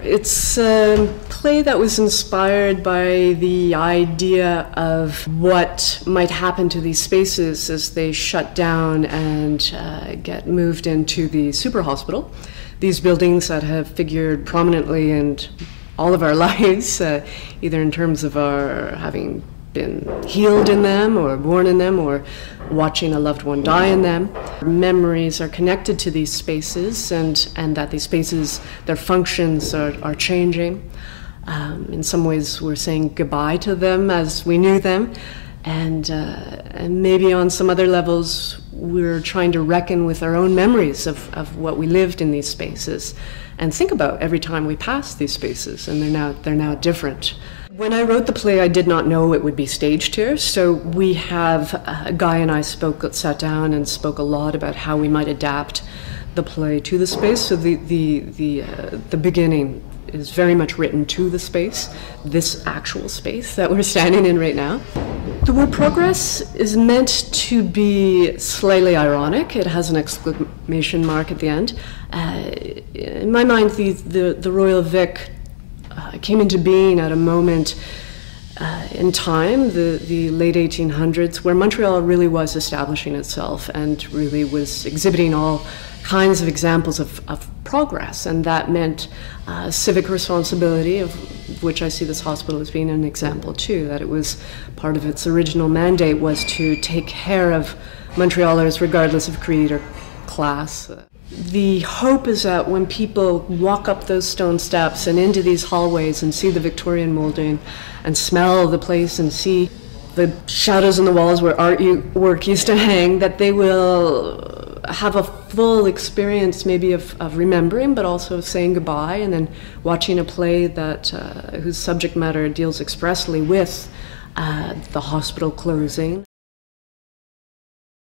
It's a play that was inspired by the idea of what might happen to these spaces as they shut down and get moved into the super hospital. These buildings that have figured prominently in all of our lives, either in terms of our having been healed in them or born in them or watching a loved one die in them. Memories are connected to these spaces and that these spaces, their functions are changing. In some ways we're saying goodbye to them as we knew them, and maybe on some other levels we're trying to reckon with our own memories of what we lived in these spaces and think about every time we pass these spaces, and they're now different. When I wrote the play, I did not know it would be staged here, so we have, Guy and I sat down and spoke a lot about how we might adapt the play to the space. So the beginning is very much written to the space, this actual space that we're standing in right now. The word progress is meant to be slightly ironic. It has an exclamation mark at the end. In my mind, the Royal Vic came into being at a moment in time, the late 1800s, where Montreal really was establishing itself and really was exhibiting all kinds of examples of progress, and that meant civic responsibility, of which I see this hospital as being an example too, that it was part of its original mandate was to take care of Montrealers regardless of creed or class. The hope is that when people walk up those stone steps and into these hallways and see the Victorian molding and smell the place and see the shadows on the walls where artwork used to hang, that they will have a full experience maybe of remembering, but also of saying goodbye, and then watching a play that whose subject matter deals expressly with the hospital closing.